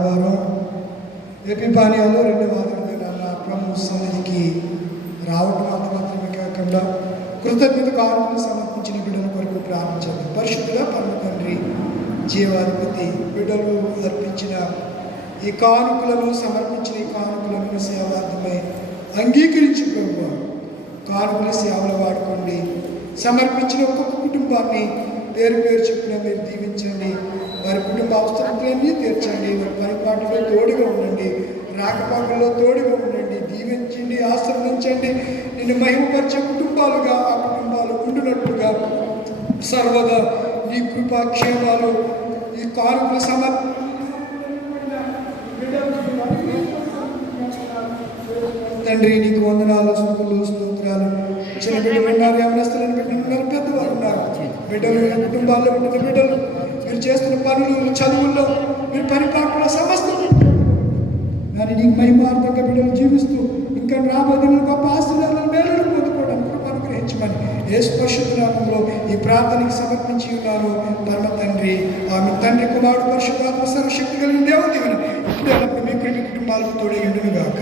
ఆదివారం ఎపిపానియాలో రెండు వారాల దినాల ప్రభు సన్నిధికి రావటం అంత మాత్రమే కాకుండా కృతజ్ఞత కానుకలు సమర్పించిన బిడ్డల కొరకు ప్రారంభించాలి పరిశుద్ధుల పరమ తండ్రి జీవాధిపతి బిడ్డలు అర్పించిన ఈ కానుకలను సమర్పించిన ఈ కానుకలను సేవార్థమై అంగీకరించి ప్రభు కానుకల సేవలు వాడుకోండి. సమర్పించిన ఒక్కొక్క కుటుంబాన్ని పేరు పేరు చెప్పిన మీరు దీవించండి. వారి కుటుంబ అవసరాలన్నీ తీర్చండి వారి పరిపాటులో తోడుగా ఉండండి రాకపోకల్లో తోడుగా ఉండండి దీవించండి ఆశ్రమించండి నిన్ను మహిమపరిచే కుటుంబాలుగా ఆ కుటుంబాలు ఉండునట్లుగా సర్వదా నీ కృపాక్షేమాలు ఈ కానుకల సమర్ తండ్రి నీకు వందనాలు సుఖులు స్తోత్రాలు. చిన్న బిడ్డలు ఉన్నారు యవనస్తులను బిడ్డలు ఉన్నారు పెద్దవాళ్ళు ఉన్నారు. బిడ్డలు కుటుంబాల్లో ఉంటున్న బిడ్డలు. మీరు చేస్తున్న పనులు చదువుల్లో మీరు కానీ నీకు మహిమార్థంగా బిడ్డలు జీవిస్తూ ఇంకా రాబోతున్న గొప్ప ఆశీర్వాదాలను మేలు పొందుకోవడం కృప అనుగ్రహించమని ఏ స్పర్శనామంలో ఈ ప్రార్థనకి సమర్పించి ఉన్నాను. పరమ తండ్రి ఆమె తండ్రి కుమారుడు పరిశుద్ధాత్మ సర్వశక్తి కలిగిన దేవుని ఇప్పుడే మీ కుటుంబాలకు తోడే ఎండుగాక